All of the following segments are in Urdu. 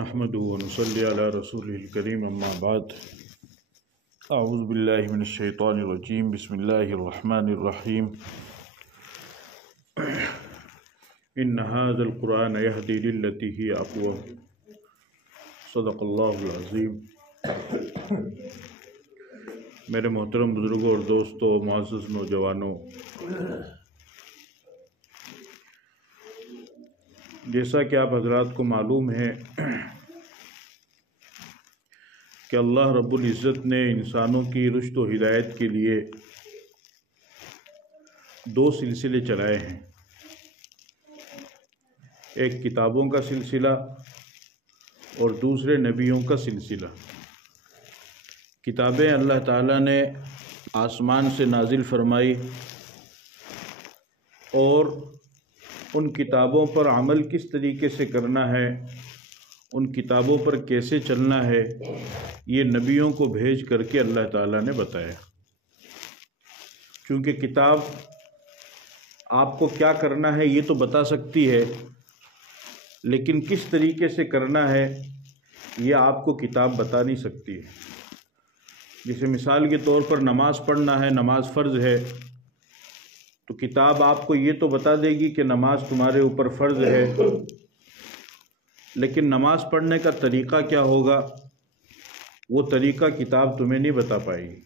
نحمده ونصلي على رسوله الكريم اما بعد اعوذ باللہ من الشیطان الرجیم بسم اللہ الرحمن الرحیم ان هذا القرآن يهدي للتي هي اقوم صدق اللہ العظیم۔ میرے محترم بزرگوں اور دوستوں، معزز نوجوانوں، جیسا کہ آپ حضرات کو معلوم ہے کہ اللہ رب العزت نے انسانوں کی رشد و ہدایت کے لیے دو سلسلے چلائے ہیں، ایک کتابوں کا سلسلہ اور دوسرے نبیوں کا سلسلہ۔ کتابیں اللہ تعالیٰ نے آسمان سے نازل فرمائی اور ان کتابوں پر عمل کس طریقے سے کرنا ہے، ان کتابوں پر کیسے چلنا ہے، یہ نبیوں کو بھیج کر کے اللہ تعالیٰ نے بتایا۔ چونکہ کتاب آپ کو کیا کرنا ہے یہ تو بتا سکتی ہے، لیکن کس طریقے سے کرنا ہے یہ آپ کو کتاب بتا نہیں سکتی ہے۔ جیسے مثال کے طور پر نماز پڑھنا ہے، نماز فرض ہے، تو کتاب آپ کو یہ تو بتا دے گی کہ نماز تمہارے اوپر فرض ہے، لیکن نماز پڑھنے کا طریقہ کیا ہوگا وہ طریقہ کتاب تمہیں نہیں بتا پائے گی۔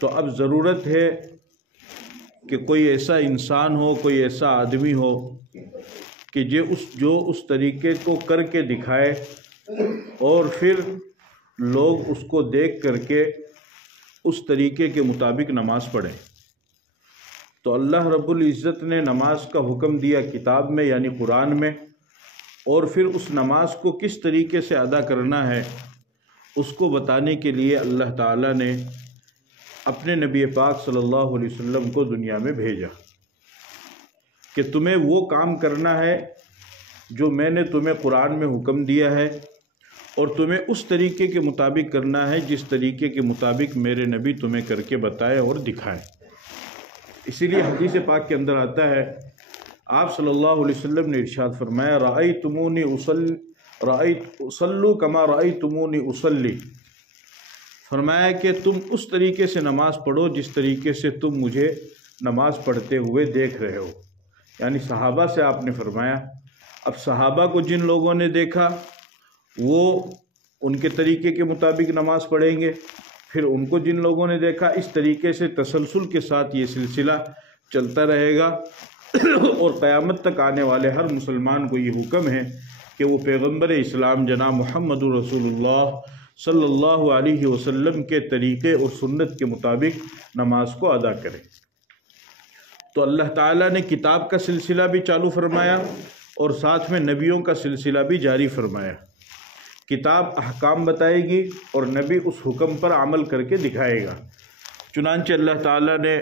تو اب ضرورت ہے کہ کوئی ایسا انسان ہو، کوئی ایسا آدمی ہو کہ جو اس طریقے کو کر کے دکھائے اور پھر لوگ اس کو دیکھ کر کے اس طریقے کے مطابق نماز پڑھیں۔ تو اللہ رب العزت نے نماز کا حکم دیا کتاب میں یعنی قرآن میں، اور پھر اس نماز کو کس طریقے سے ادا کرنا ہے اس کو بتانے کے لیے اللہ تعالیٰ نے اپنے نبی پاک صلی اللہ علیہ وسلم کو دنیا میں بھیجا کہ تمہیں وہ کام کرنا ہے جو میں نے تمہیں قرآن میں حکم دیا ہے، اور تمہیں اس طریقے کے مطابق کرنا ہے جس طریقے کے مطابق میرے نبی تمہیں کر کے بتائے اور دکھائے۔ اسی لیے حدیث پاک کے اندر آتا ہے، آپ صلی اللہ علیہ وسلم نے ارشاد فرمایا، رأیتمونی اصلوا کما رأیتمونی اصلی، فرمایا کہ تم اس طریقے سے نماز پڑھو جس طریقے سے تم مجھے نماز پڑھتے ہوئے دیکھ رہے ہو۔ یعنی صحابہ سے آپ نے فرمایا۔ اب صحابہ کو جن لوگوں نے دیکھا وہ ان کے طریقے کے مطابق نماز پڑھیں گے، پھر ان کو جن لوگوں نے دیکھا، اس طریقے سے تسلسل کے ساتھ یہ سلسلہ چلتا رہے گا، اور قیامت تک آنے والے ہر مسلمان کو یہ حکم ہے کہ وہ پیغمبر اسلام جناب محمد رسول اللہ صلی اللہ علیہ وسلم کے طریقے اور سنت کے مطابق نماز کو ادا کرے۔ تو اللہ تعالیٰ نے کتاب کا سلسلہ بھی چالو فرمایا اور ساتھ میں نبیوں کا سلسلہ بھی جاری فرمایا۔ کتاب احکام بتائے گی اور نبی اس حکم پر عمل کر کے دکھائے گا۔ چنانچہ اللہ تعالیٰ نے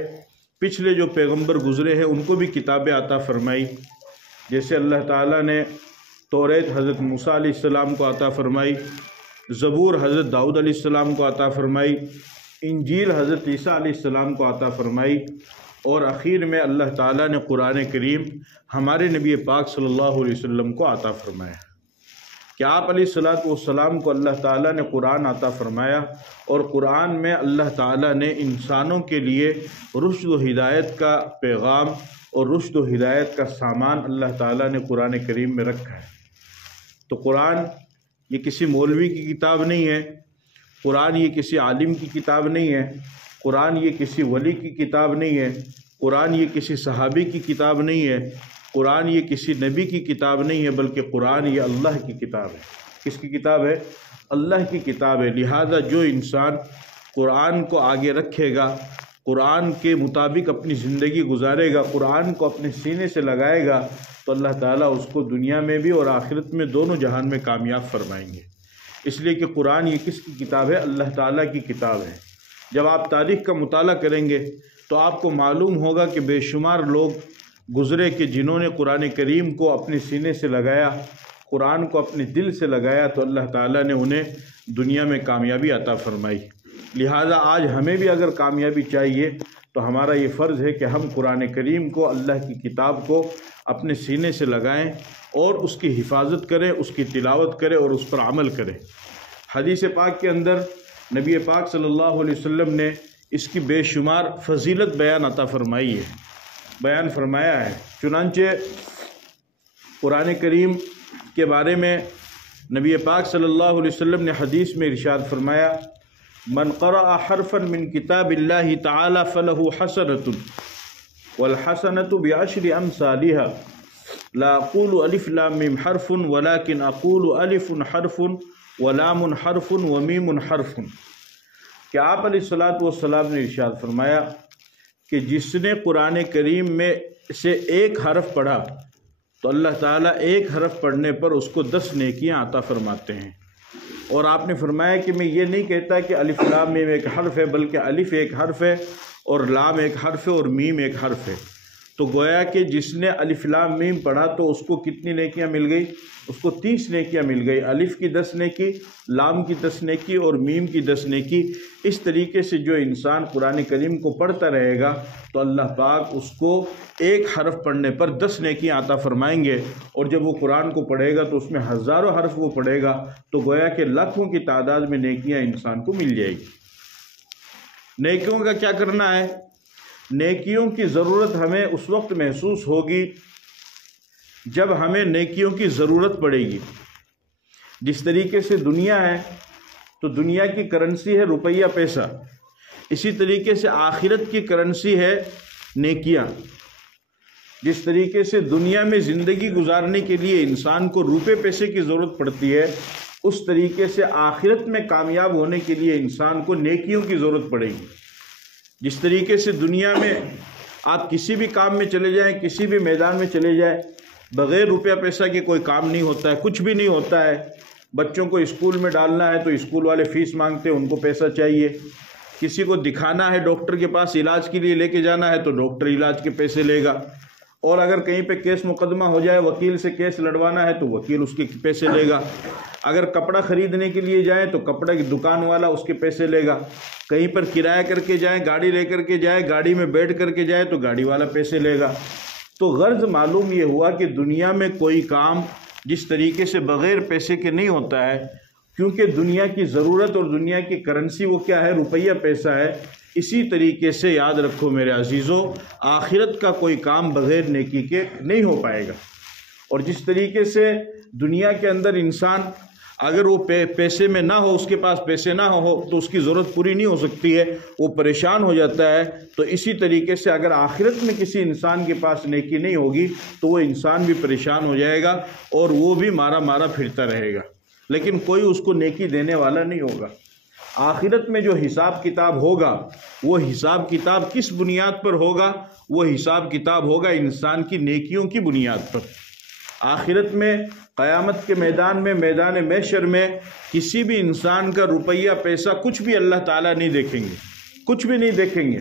پچھلے جو پیغمبر گزرے ہیں ان کو بھی کتابیں عطا فرمائی، جیسے اللہ تعالیٰ نے توریت حضرت موسیٰ علیہ السلام کو عطا فرمائی، زبور حضرت داؤد علیہ السلام کو عطا فرمائی، انجیل حضرت عیسیٰ علیہ السلام کو عطا فرمائی، اور اخیر میں اللہ تعالیٰ نے قرآن کریم ہمارے نبی پاک صلی اللہ علیہ وسلم کو عطا فرمایا کہ آپ علیہ السلام کو اللہ تعالیٰ نے قرآن عطا فرمایا، اور قرآن میں اللہ تعالیٰ نے انسانوں کے لیے رشد و ہدایت کا پیغام اور رشد و ہدایت کا سامان اللہ تعالیٰ نے قرآن کریم میں رکھا ہے۔ تو قرآن یہ کسی مولوی کی کتاب نہیں ہے، قرآن یہ کسی عالم کی کتاب نہیں ہے، قرآن یہ کسی ولی کی کتاب نہیں ہے، قرآن یہ کسی صحابی کی کتاب نہیں ہے، قرآن یہ کسی نبی کی کتاب نہیں ہے، بلکہ قرآن یہ اللہ کی کتاب ہے۔ کس کی کتاب ہے؟ اللہ کی کتاب ہے۔ لہذا جو انسان قرآن کو آگے رکھے گا، قرآن کے مطابق اپنی زندگی گزارے گا، قرآن کو اپنے سینے سے لگائے گا، تو اللہ تعالیٰ اس کو دنیا میں بھی اور آخرت میں دونوں جہان میں کامیاب فرمائیں گے۔ اس لیے کہ قرآن یہ کس کی کتاب ہے؟ اللہ تعالیٰ کی کتاب ہے۔ جب آپ تاریخ کا مطالعہ کریں گے تو آپ کو معلوم ہوگا کہ بے شمار لوگ گزرے کہ جنہوں نے قرآن کریم کو اپنے سینے سے لگایا، قرآن کو اپنے دل سے لگایا، تو اللہ تعالیٰ نے انہیں دنیا میں کامیابی عطا فرمائی۔ لہٰذا آج ہمیں بھی اگر کامیابی چاہیے تو ہمارا یہ فرض ہے کہ ہم قرآن کریم کو، اللہ کی کتاب کو اپنے سینے سے لگائیں اور اس کی حفاظت کریں، اس کی تلاوت کریں اور اس پر عمل کریں۔ حدیث پاک کے اندر نبی پاک صلی اللہ علیہ وسلم نے اس کی بے شمار فضیلت بیان فرمایا ہے۔ چنانچہ قرآن کریم کے بارے میں نبی پاک صلی اللہ علیہ وسلم نے حدیث میں ارشاد فرمایا، من قرأ حرفا من کتاب اللہ تعالی فلہ حسنۃ والحسنۃ بعشر امثالها لا اقول الف لام میم حرف ولكن اقول الف حرف ولام حرف ومیم حرف۔ کہ آپ علیہ الصلوۃ والسلام نے ارشاد فرمایا کہ جس نے قرآن کریم میں سے ایک حرف پڑھا تو اللہ تعالیٰ ایک حرف پڑھنے پر اس کو 10 نیکیاں عطا فرماتے ہیں۔ اور آپ نے فرمایا کہ میں یہ نہیں کہتا کہ الف لام میم ایک حرف ہے، بلکہ الف ایک حرف ہے اور لام ایک حرف ہے اور میم ایک حرف ہے۔ تو گویا کہ جس نے الف لام میم پڑھا تو اس کو کتنی نیکیاں مل گئی؟ اس کو 30 نیکیاں مل گئی۔ الف کی 10 نیکی، لام کی 10 نیکی اور میم کی 10 نیکی۔ اس طریقے سے جو انسان قرآن کریم کو پڑھتا رہے گا تو اللہ پاک اس کو ایک حرف پڑھنے پر 10 نیکیاں عطا فرمائیں گے، اور جب وہ قرآن کو پڑھے گا تو اس میں ہزاروں حرف وہ پڑھے گا تو گویا کہ لاکھوں کی تعداد میں نیکیاں انسان کو مل جائے گی۔ نیکیوں کا کیا کرنا ہے؟ نیکیوں کی ضرورت ہمیں اس وقت محسوس ہوگی جب ہمیں نیکیوں کی ضرورت پڑے گی۔ جس طریقے سے دنیا ہے تو دنیا کی کرنسی ہے روپیہ پیسہ، اسی طریقے سے آخرت کی کرنسی ہے نیکیاں۔ جس طریقے سے دنیا میں زندگی گزارنے کے لیے انسان کو روپے پیسے کی ضرورت پڑتی ہے، اس طریقے سے آخرت میں کامیاب ہونے کے لیے انسان کو نیکیوں کی ضرورت پڑے گی۔ جس طریقے سے دنیا میں آپ کسی بھی کام میں چلے جائیں، کسی بھی میدان میں چلے جائیں، بغیر روپیہ پیسہ کے کوئی کام نہیں ہوتا ہے، کچھ بھی نہیں ہوتا ہے۔ بچوں کو اسکول میں ڈالنا ہے تو اسکول والے فیس مانگتے ہیں، ان کو پیسہ چاہیے۔ کسی کو دکھانا ہے ڈاکٹر کے پاس علاج کے لیے لے کے جانا ہے تو ڈاکٹر علاج کے پیسے لے گا، اور اگر کہیں پہ کیس مقدمہ ہو جائے، وکیل سے کیس لڑوانا ہے تو وکیل اس کے پیسے لے گا۔ اگر کپڑا خریدنے کے لیے جائیں تو کپڑے کی دکان والا اس کے پیسے لے گا۔ کہیں پر کرایہ کر کے جائیں، گاڑی لے کر کے جائیں، گاڑی میں بیٹھ کر کے جائیں تو گاڑی والا پیسے لے گا۔ تو غرض معلوم یہ ہوا کہ دنیا میں کوئی کام جس طریقے سے بغیر پیسے کے نہیں ہوتا ہے، کیونکہ دنیا کی ضرورت اور دنیا کی کرنسی وہ کیا ہے؟ روپیہ پیسہ ہے۔ اسی طریقے سے یاد رکھو میرے عزیزوں، آخرت کا کوئی کام بغیر نیکی کے نہیں ہو پائے گا۔ اور جس طریقے سے دنیا کے اندر انسان اگر وہ پیسے میں نہ ہو، اس کے پاس پیسے نہ ہو تو اس کی ضرورت پوری نہیں ہو سکتی ہے، وہ پریشان ہو جاتا ہے۔ تو اسی طریقے سے اگر آخرت میں کسی انسان کے پاس نیکی نہیں ہوگی تو وہ انسان بھی پریشان ہو جائے گا اور وہ بھی مارا مارا پھرتا رہے گا، لیکن کوئی اس کو نیکی دینے والا نہیں ہوگا۔ آخرت میں جو حساب کتاب ہوگا وہ حساب کتاب کس بنیاد پر ہوگا؟ وہ حساب کتاب ہوگا انسان کی نیکیوں کی بنیاد پر۔ آخرت میں قیامت کے میدان میں، میدان محشر میں کسی بھی انسان کا روپیہ پیسہ کچھ بھی اللہ تعالیٰ نہیں دیکھیں گے، کچھ بھی نہیں دیکھیں گے۔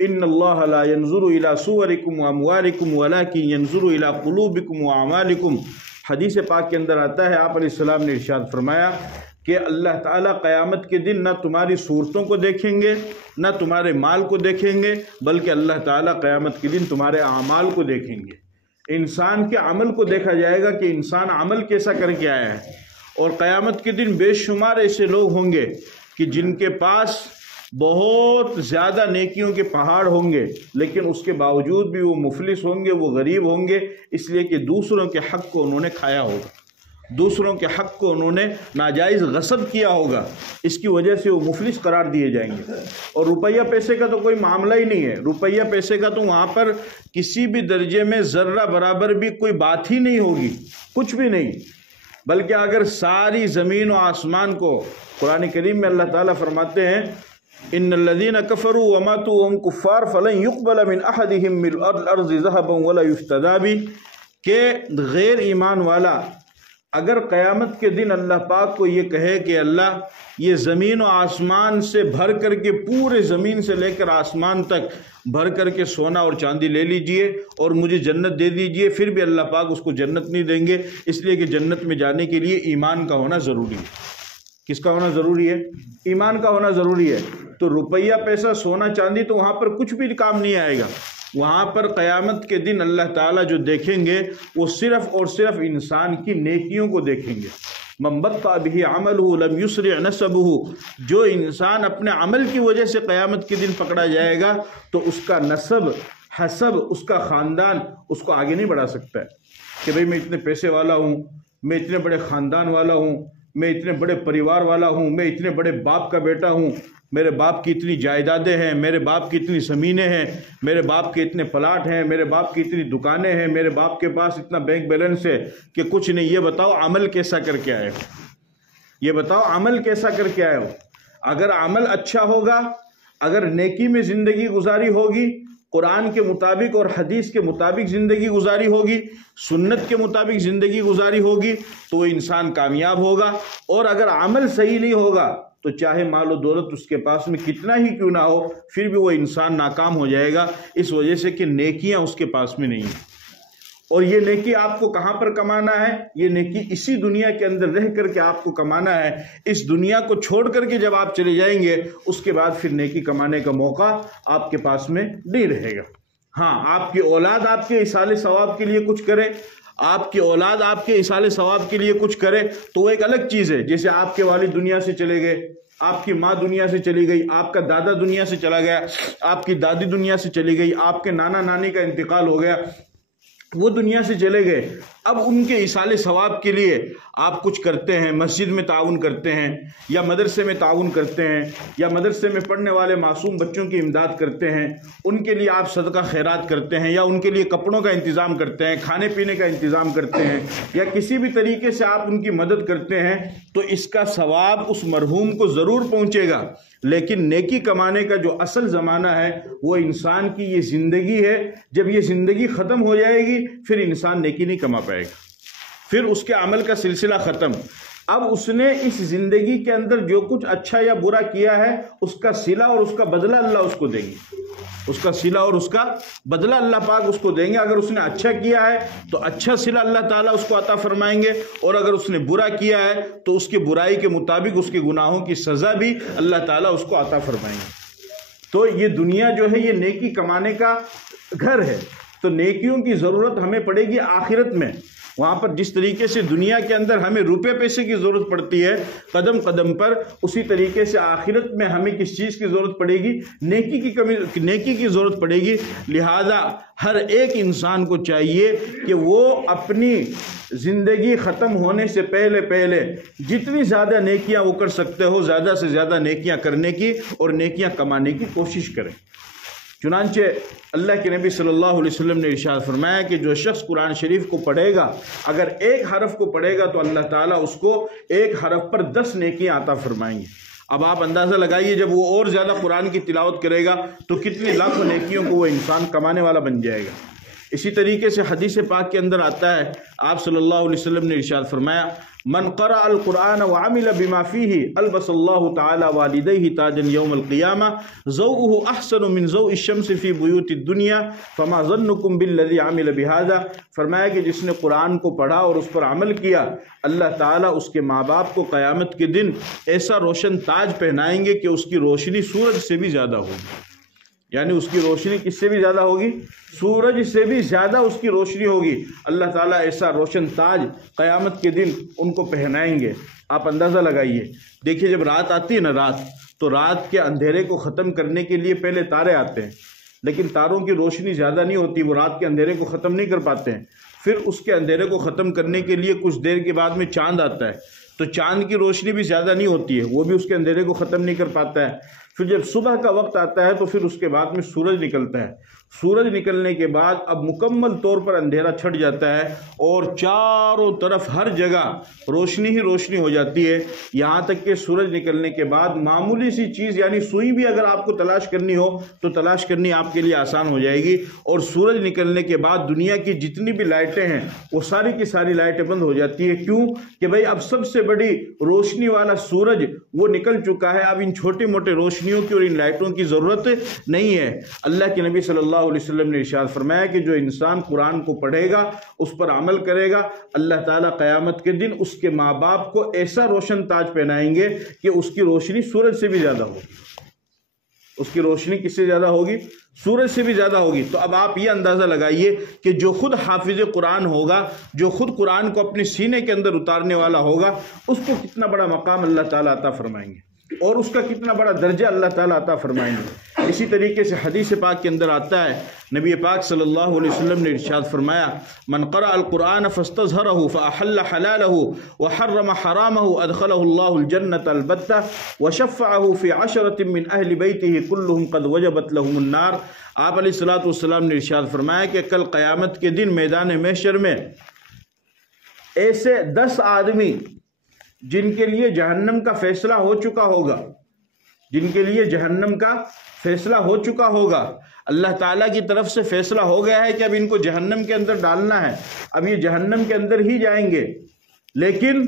ان اللہ لا ينظر الى صورکم واموالکم ولکن ينظر الى قلوبکم واعمالکم۔ حدیث پاک کے اندر آتا ہے، آپ علیہ السلام نے ارشاد فرمایا کہ اللہ تعالیٰ قیامت کے دن نہ تمہاری صورتوں کو دیکھیں گے، نہ تمہارے مال کو دیکھیں گے، بلکہ اللہ تعالیٰ قیامت کے دن تمہارے اعمال کو دیکھیں گے۔ انسان کے عمل کو دیکھا جائے گا کہ انسان عمل کیسا کر کے آیا ہے۔ اور قیامت کے دن بے شمار ایسے لوگ ہوں گے کہ جن کے پاس بہت زیادہ نیکیوں کے پہاڑ ہوں گے، لیکن اس کے باوجود بھی وہ مفلس ہوں گے، وہ غریب ہوں گے، اس لیے کہ دوسروں کے حق کو انہوں نے کھایا ہوگا، دوسروں کے حق کو انہوں نے ناجائز غصب کیا ہوگا، اس کی وجہ سے وہ مفلس قرار دیے جائیں گے۔ اور روپیہ پیسے کا تو کوئی معاملہ ہی نہیں ہے، روپیہ پیسے کا تو وہاں پر کسی بھی درجے میں ذرہ برابر بھی کوئی بات ہی نہیں ہوگی، کچھ بھی نہیں۔ بلکہ اگر ساری زمین و آسمان کو، قرآن کریم میں اللہ تعالیٰ فرماتے ہیں ان الذين كفروا وماتوا وهم كفار فلن يقبل من احدهم ملء الارض ذهبا ولا يفتدى به، کہ غیر ایمان والا اگر قیامت کے دن اللہ پاک کو یہ کہے کہ اللہ یہ زمین و آسمان سے بھر کر کے، پورے زمین سے لے کر آسمان تک بھر کر کے سونا اور چاندی لے لیجئے اور مجھے جنت دے دیجئے، پھر بھی اللہ پاک اس کو جنت نہیں دیں گے، اس لیے کہ جنت میں جانے کے لیے ایمان کا ہونا ضروری ہے۔ کس کا ہونا ضروری ہے؟ ایمان کا ہونا ضروری ہے۔ تو روپیہ پیسہ، سونا چاندی تو وہاں پر کچھ بھی کام نہیں آئے گا۔ وہاں پر قیامت کے دن اللہ تعالیٰ جو دیکھیں گے وہ صرف اور صرف انسان کی نیکیوں کو دیکھیں گے۔ من بطأ به عمله لم يسرع نسبه، جو انسان اپنے عمل کی وجہ سے قیامت کے دن پکڑا جائے گا تو اس کا نسب، حسب، اس کا خاندان اس کو آگے نہیں بڑھا سکتا ہے کہ بھئی میں اتنے پیسے والا ہوں، میں اتنے بڑے خاندان والا ہوں، میں اتنے بڑے پریوار والا ہوں، میں اتنے بڑے باپ کا بیٹا ہوں، میرے باپ کی اتنی جائیدادیں ہیں، میرے باپ کی اتنی زمینیں ہیں، میرے باپ کے اتنے پلاٹ ہیں، میرے باپ کی اتنی دکانیں ہیں، میرے باپ کے پاس اتنا بینک بیلنس ہے کہ کچھ نہیں۔ یہ بتاؤ عمل کیسا کر کے آئے ہو؟ یہ بتاؤ عمل کیسا کر کے آئے ہو؟ اگر عمل اچھا ہوگا، اگر نیکی میں زندگی گزاری ہوگی، قرآن کے مطابق اور حدیث کے مطابق زندگی گزاری ہوگی، سنت کے مطابق زندگی گزاری ہوگی تو وہ انسان کامیاب ہوگا۔ اور اگر عمل صحیح نہیں ہوگا تو چاہے مال و دولت اس کے پاس میں کتنا ہی کیوں نہ ہو، پھر بھی وہ انسان ناکام ہو جائے گا، اس وجہ سے کہ نیکیاں اس کے پاس میں نہیں ہیں۔ اور یہ نیکی آپ کو کہاں پر کمانا ہے؟ یہ نیکی اسی دنیا کے اندر رہ کر کے آپ کو کمانا ہے۔ اس دنیا کو چھوڑ کر کے جب آپ چلے جائیں گے اس کے بعد پھر نیکی کمانے کا موقع آپ کے پاس میں نہیں رہے گا۔ ہاں، آپ کی اولاد آپ کے ایصال ثواب کے لیے کچھ کرے، آپ کی اولاد آپ کے ایصال ثواب کے لیے کچھ کرے تو وہ ایک الگ چیز ہے۔ جیسے آپ کے والد دنیا سے چلے گئے، آپ کی ماں دنیا سے چلی گئی، آپ کا دادا دنیا سے چلا گیا، آپ کی دادی دنیا سے چلی گئی، آپ کے نانا نانی کا انتقال ہو گیا، وہ دنیا سے چلے گئے۔ اب ان کے ایصال ثواب کے لیے آپ کچھ کرتے ہیں، مسجد میں تعاون کرتے ہیں، یا مدرسے میں تعاون کرتے ہیں، یا مدرسے میں پڑھنے والے معصوم بچوں کی امداد کرتے ہیں، ان کے لیے آپ صدقہ خیرات کرتے ہیں، یا ان کے لیے کپڑوں کا انتظام کرتے ہیں، کھانے پینے کا انتظام کرتے ہیں، یا کسی بھی طریقے سے آپ ان کی مدد کرتے ہیں، تو اس کا ثواب اس مرحوم کو ضرور پہنچے گا۔ لیکن نیکی کمانے کا جو اصل زمانہ ہے وہ انسان کی یہ زندگی ہے۔ جب یہ زندگی ختم ہو جائے گی پھر انسان نیکی نہیں کما پائے گا، پھر اس کے عمل کا سلسلہ ختم۔ اب اس نے اس زندگی کے اندر جو کچھ اچھا یا برا کیا ہے اس کا صلہ اور اس کا بدلہ اللہ اس کو دیں گے، اس کا صلہ اور اس کا بدلہ اللہ پاک اس کو دیں گے۔ اگر اس نے اچھا کیا ہے تو اچھا صلہ اللہ تعالیٰ اس کو عطا فرمائیں گے، اور اگر اس نے برا کیا ہے تو اس کی برائی کے مطابق اس کے گناہوں کی سزا بھی اللہ تعالیٰ اس کو عطا فرمائیں گے۔ تو یہ دنیا جو ہے یہ نیکی کمانے کا گھر ہے، تو نیکیوں کی ضرورت ہمیں پڑے گی آخرت میں۔ وہاں پر جس طریقے سے دنیا کے اندر ہمیں روپے پیسے کی ضرورت پڑتی ہے قدم قدم پر، اسی طریقے سے آخرت میں ہمیں کس چیز کی ضرورت پڑے گی؟ نیکی کی ضرورت پڑے گی۔ لہذا ہر ایک انسان کو چاہیے کہ وہ اپنی زندگی ختم ہونے سے پہلے پہلے جتنی زیادہ نیکیاں وہ کر سکتے ہو زیادہ سے زیادہ نیکیاں کرنے کی اور نیکیاں کمانے کی کوشش کریں۔ چنانچہ اللہ کے نبی صلی اللہ علیہ وسلم نے ارشاد فرمایا کہ جو شخص قرآن شریف کو پڑھے گا، اگر ایک حرف کو پڑھے گا تو اللہ تعالیٰ اس کو ایک حرف پر 10 نیکیاں عطا فرمائیں گے۔ اب آپ اندازہ لگائیے جب وہ اور زیادہ قرآن کی تلاوت کرے گا تو کتنی لاکھوں نیکیوں کو وہ انسان کمانے والا بن جائے گا۔ اسی طریقے سے حدیث پاک کے اندر آتا ہے، آپ صلی اللہ علیہ وسلم نے ارشاد فرمایا، من قرأ القرآن وعمل بما فيه البس اللہ تعالی والدیہ تاجا یوم القیامہ ضوءه احسن من ضوء الشمس فی بیوت الدنیا فما ظنکم بالذی عمل بہذا۔ فرمایا کہ جس نے قرآن کو پڑھا اور اس پر عمل کیا، اللہ تعالیٰ اس کے ماں باپ کو قیامت کے دن ایسا روشن تاج پہنائیں گے کہ اس کی روشنی سورج سے بھی زیادہ ہوگی۔ یعنی اس کی روشنی کس سے بھی زیادہ ہوگی؟ سورج سے بھی زیادہ اس کی روشنی ہوگی۔ اللہ تعالیٰ ایسا روشن تاج قیامت کے دن ان کو پہنائیں گے۔ آپ اندازہ لگائیے، دیکھیے جب رات آتی ہے نا، تو رات کے اندھیرے کو ختم کرنے کے لیے پہلے تارے آتے ہیں، لیکن تاروں کی روشنی زیادہ نہیں ہوتی، وہ رات کے اندھیرے کو ختم نہیں کر پاتے ہیں۔ پھر اس کے اندھیرے کو ختم کرنے کے لیے کچھ دیر کے بعد میں چاند آتا ہے، تو چاند کی روشنی بھی زیادہ نہیں ہوتی ہے، وہ بھی اس کے اندھیرے کو ختم نہیں کر پاتا ہے۔ پھر جب صبح کا وقت آتا ہے تو پھر اس کے بعد میں سورج نکلتا ہے۔ سورج نکلنے کے بعد اب مکمل طور پر اندھیرا چھٹ جاتا ہے اور چاروں طرف ہر جگہ روشنی ہی روشنی ہو جاتی ہے، یہاں تک کہ سورج نکلنے کے بعد معمولی سی چیز یعنی سوئی بھی اگر آپ کو تلاش کرنی ہو تو تلاش کرنی آپ کے لیے آسان ہو جائے گی۔ اور سورج نکلنے کے بعد دنیا کی جتنی بھی لائٹیں ہیں وہ ساری کی ساری لائٹیں بند ہو جاتی ہے۔ کیوں کہ بھائی اب سب سے بڑی روشنی والا سورج وہ نکل چکا ہے، اب ان چھوٹے موٹے روشنیوں کی اور ان لائٹوں کی ضرورت نہیں ہے۔ اللہ کے نبی صلی اللہ علیہ وسلم نے ارشاد فرمایا کہ جو انسان قرآن کو پڑھے گا، اس پر عمل کرے گا، اللہ تعالیٰ قیامت کے دن اس کے ماں باپ کو ایسا روشن تاج پہنائیں گے کہ اس کی روشنی سورج سے بھی زیادہ ہوگی۔ اس کی روشنی کس سے زیادہ ہوگی؟ سورج سے بھی زیادہ ہوگی۔ تو اب آپ یہ اندازہ لگائیے کہ جو خود حافظ قرآن ہوگا، جو خود قرآن کو اپنے سینے کے اندر اتارنے والا ہوگا، اس کو کتنا بڑا مقام اللہ تعالیٰ عطا فرمائیں گے اور اس کا کتنا بڑا درجہ اللہ تعالیٰ عطا فرمائیں گے۔ اسی طریقے سے حدیث پاک کے اندر آتا ہے، نبی پاک صلی اللہ علیہ وسلم نے ارشاد فرمایا، من قرأ القرآن فاستظہرہ فاحل حلالہ وحرم حرامہ ادخلہ اللہ الجنة البتہ وشفعہ فی عشرۃ من اہل بیتہ کلہم قد وجبت لہم النار۔ آپ علیہ الصلوۃ والسلام نے ارشاد فرمایا کہ کل قیامت کے دن میدان محشر میں ایسے 10 آدمی جن کے لیے جہنم کا فیصلہ ہو چکا ہوگا، جن کے لیے جہنم کا فیصلہ ہو چکا ہوگا، اللہ تعالیٰ کی طرف سے فیصلہ ہو گیا ہے کہ اب ان کو جہنم کے اندر ڈالنا ہے، اب یہ جہنم کے اندر ہی جائیں گے، لیکن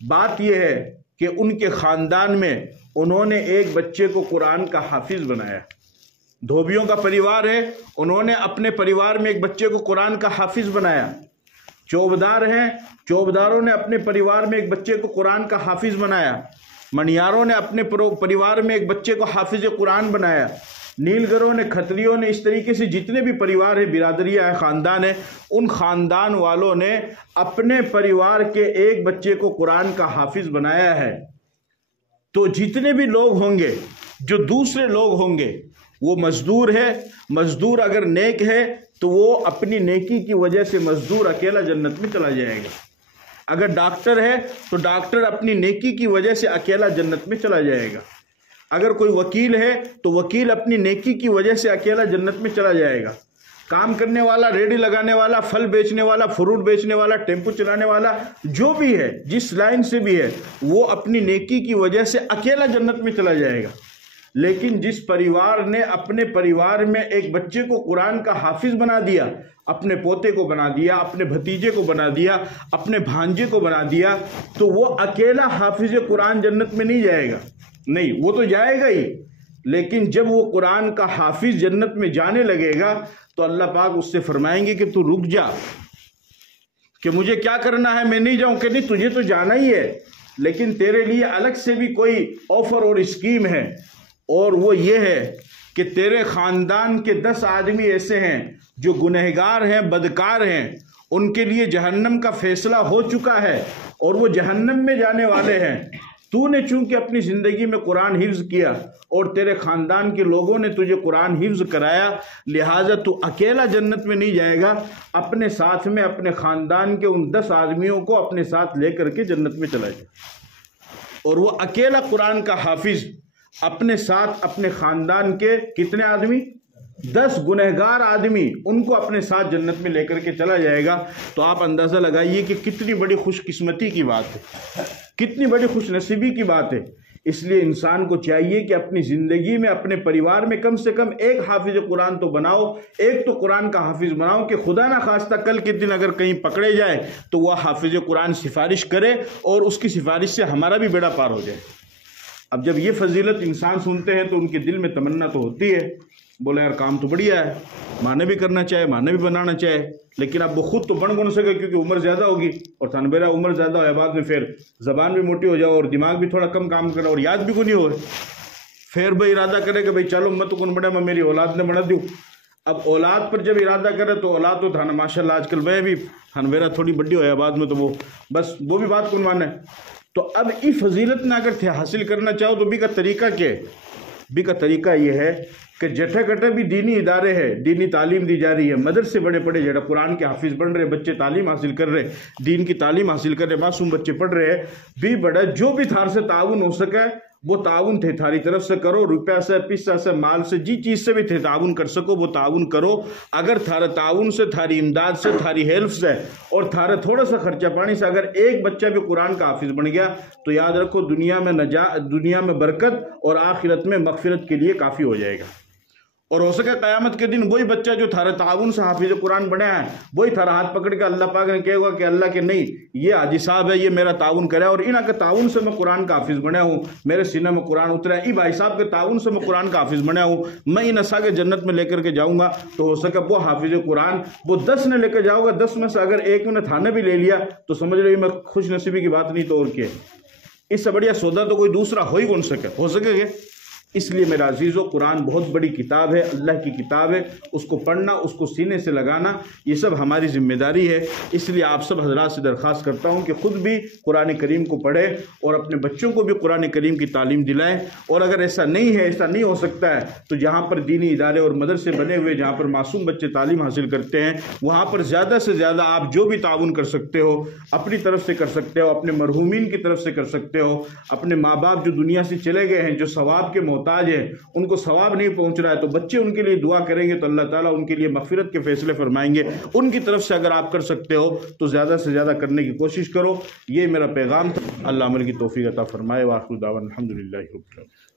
بات یہ ہے کہ ان کے خاندان میں انہوں نے ایک بچے کو قرآن کا حافظ بنایا۔ دھوبیوں کا پریوار ہے، انہوں نے اپنے پریوار میں ایک بچے کو قرآن کا حافظ بنایا۔ چوبدار ہیں، چوبداروں نے اپنے پریوار میں ایک بچے کو قرآن کا حافظ بنایا۔ منیاروں نے اپنے پریوار میں ایک بچے کو حافظ قرآن بنایا۔ نیلگروں نے، کھتریوں نے، اس طریقے سے جتنے بھی پریوار ہیں، برادریاں ہیں، خاندان ہیں، ان خاندان والوں نے اپنے پریوار کے ایک بچے کو قرآن کا حافظ بنایا ہے۔ تو جتنے بھی لوگ ہوں گے، جو دوسرے لوگ ہوں گے، وہ مزدور ہے، مزدور اگر نیک ہے تو وہ اپنی نیکی کی وجہ سے مزدور اکیلا جنت میں چلا جائے گا۔ اگر ڈاکٹر ہے تو ڈاکٹر اپنی نیکی کی وجہ سے اکیلا جنت میں چلا جائے گا۔ اگر کوئی وکیل ہے تو وکیل اپنی نیکی کی وجہ سے اکیلا جنت میں چلا جائے گا۔ کام کرنے والا، ریڑھی لگانے والا، پھل بیچنے والا، فروٹ بیچنے والا، ٹیمپو چلانے والا، جو بھی ہے، جس لائن سے بھی ہے، وہ اپنی نیکی کی وجہ سے اکیلا جنت میں چلا جائے گا۔ لیکن جس پریوار نے اپنے پریوار میں ایک بچے کو قرآن کا حافظ بنا دیا، اپنے پوتے کو بنا دیا، اپنے بھتیجے کو بنا دیا، اپنے بھانجے کو بنا دیا، تو وہ اکیلا حافظ قرآن جنت میں نہیں جائے گا۔ نہیں، وہ تو جائے گا ہی، لیکن جب وہ قرآن کا حافظ جنت میں جانے لگے گا تو اللہ پاک اس سے فرمائیں گے کہ تو رک جا، کہ مجھے کیا کرنا ہے، میں نہیں جاؤں۔ کہ نہیں، تجھے تو جانا ہی ہے، لیکن تیرے لیے الگ سے بھی کوئی آفر اور اسکیم ہے، اور وہ یہ ہے کہ تیرے خاندان کے 10 آدمی ایسے ہیں جو گنہگار ہیں، بدکار ہیں، ان کے لیے جہنم کا فیصلہ ہو چکا ہے اور وہ جہنم میں جانے والے ہیں۔ تو نے چونکہ اپنی زندگی میں قرآن حفظ کیا اور تیرے خاندان کے لوگوں نے تجھے قرآن حفظ کرایا، لہٰذا تو اکیلا جنت میں نہیں جائے گا، اپنے ساتھ میں اپنے خاندان کے ان 10 آدمیوں کو اپنے ساتھ لے کر کے جنت میں چلا جائے۔ اور وہ اکیلا قرآن کا حافظ اپنے ساتھ اپنے خاندان کے کتنے آدمی؟ 10 گنہگار آدمی، ان کو اپنے ساتھ جنت میں لے کر کے چلا جائے گا۔ تو آپ اندازہ لگائیے کہ کتنی بڑی خوش قسمتی کی بات ہے، کتنی بڑی خوش نصیبی کی بات ہے۔ اس لیے انسان کو چاہیے کہ اپنی زندگی میں، اپنے پریوار میں کم سے کم ایک حافظ قرآن تو بناؤ، ایک تو قرآن کا حافظ بناؤ، کہ خدا نہ خواستہ کل کے دن اگر کہیں پکڑے جائے تو وہ حافظ قرآن سفارش کرے اور اس کی سفارش سے ہمارا بھی بیڑا پار ہو جائے۔ اب جب یہ فضیلت انسان سنتے ہیں تو ان کے دل میں تمنا تو ہوتی ہے، بولا یار کام تو بڑھیا ہے، مانے بھی کرنا چاہے، مانے بھی بنانا چاہے، لیکن اب وہ خود تو بن سکے کیونکہ عمر زیادہ ہوگی، اور تھانبیرا عمر زیادہ ہو بعد میں پھر زبان بھی موٹی ہو جاؤ اور دماغ بھی تھوڑا کم کام کرے اور یاد بھی کو نہیں ہو، پھر بھائی ارادہ کرے کہ بھائی چلو میں تو کون بڑا، میں میری اولاد نے بنا دوں۔ اب اولاد پر جب ارادہ کرے تو اولاد تو تھا نا ماشاء اللہ آج کل میں بھی تھانبیرا تھوڑی بڑی ہو بعد میں تو وہ بس وہ بھی بات کون مانے۔ تو اب ای فضیلت نہ اگر حاصل کرنا چاہو تو بھی کا طریقہ کیا ہے؟ بھی کا طریقہ یہ ہے کہ جٹھے کٹھے بھی دینی ادارے ہیں، دینی تعلیم دی جا رہی ہے، مدرسے بڑے بڑے جڑا قرآن کے حافظ بن رہے، بچے تعلیم حاصل کر رہے، دین کی تعلیم حاصل کر رہے، معصوم بچے پڑھ رہے ہیں، بھی بڑا جو بھی تھار سے تعاون ہو سکے وہ تعاون تھے تھاری طرف سے کرو، روپیہ سے، پیسہ سے، مال سے، جی چیز سے بھی تھے تعاون کر سکو وہ تعاون کرو۔ اگر تھارے تعاون سے، تھاری امداد سے، تھاری ہیلپ سے اور تھارے تھوڑا سا خرچہ پانی سے اگر ایک بچہ بھی قرآن کا حافظ بن گیا تو یاد رکھو دنیا میں برکت اور آخرت میں مغفرت کے لیے کافی ہو جائے گا۔ اور ہو سکے قیامت کے دن وہی بچہ جو تھارے تعاون سے حافظ قرآن بنا ہے وہی تھارا ہاتھ پکڑ کے اللہ پاک نے کہے گا کہ اللہ کے نہیں یہ حاجی صاحب ہے، یہ میرا تعاون کرا اور انہاں کے تعاون سے میں قرآن کا حافظ بنا ہوں، میرے سینہ میں قرآن اترا ہے، ای بھائی صاحب کے تعاون سے میں قرآن کا حافظ بنا ہوں، میں ان اسا کے جنت میں لے کر کے جاؤں گا۔ تو ہو سکے وہ حافظ قرآن وہ 10 نے لے کے جاؤ گا، 10 میں سے اگر ایک نے تھانے بھی لے لیا تو سمجھ رہی میں خوش نصیبی کی بات نہیں تو اور کیا، اس سے بڑھیا سودا تو کوئی دوسرا ہو ہی کون سکے، ہو سکے گے؟ اس لیے میرا عزیزو قرآن بہت بڑی کتاب ہے، اللہ کی کتاب ہے، اس کو پڑھنا، اس کو سینے سے لگانا یہ سب ہماری ذمہ داری ہے۔ اس لیے آپ سب حضرات سے درخواست کرتا ہوں کہ خود بھی قرآن کریم کو پڑھیں اور اپنے بچوں کو بھی قرآن کریم کی تعلیم دلائیں، اور اگر ایسا نہیں ہے، ایسا نہیں ہو سکتا ہے تو جہاں پر دینی ادارے اور مدرسے بنے ہوئے جہاں پر معصوم بچے تعلیم حاصل کرتے ہیں وہاں پر زیادہ سے زیادہ آپ جو بھی تعاون کر سکتے ہو اپنی طرف سے کر سکتے ہو، اپنے مرحومین کی طرف سے کر سکتے ہو، اپنے ماں باپ جو دنیا سے چلے گئے ہیں، جو ثواب کے محتاج ہیں، ان کو ثواب نہیں پہنچ رہا ہے تو بچے ان کے لیے دعا کریں گے تو اللہ تعالیٰ ان کے لیے مغفرت کے فیصلے فرمائیں گے۔ ان کی طرف سے اگر آپ کر سکتے ہو تو زیادہ سے زیادہ کرنے کی کوشش کرو۔ یہ میرا پیغام تھا۔ اللہ عمل کی توفیق عطا فرمائے۔ وآخر دعوانا الحمدللہ رب العالمین۔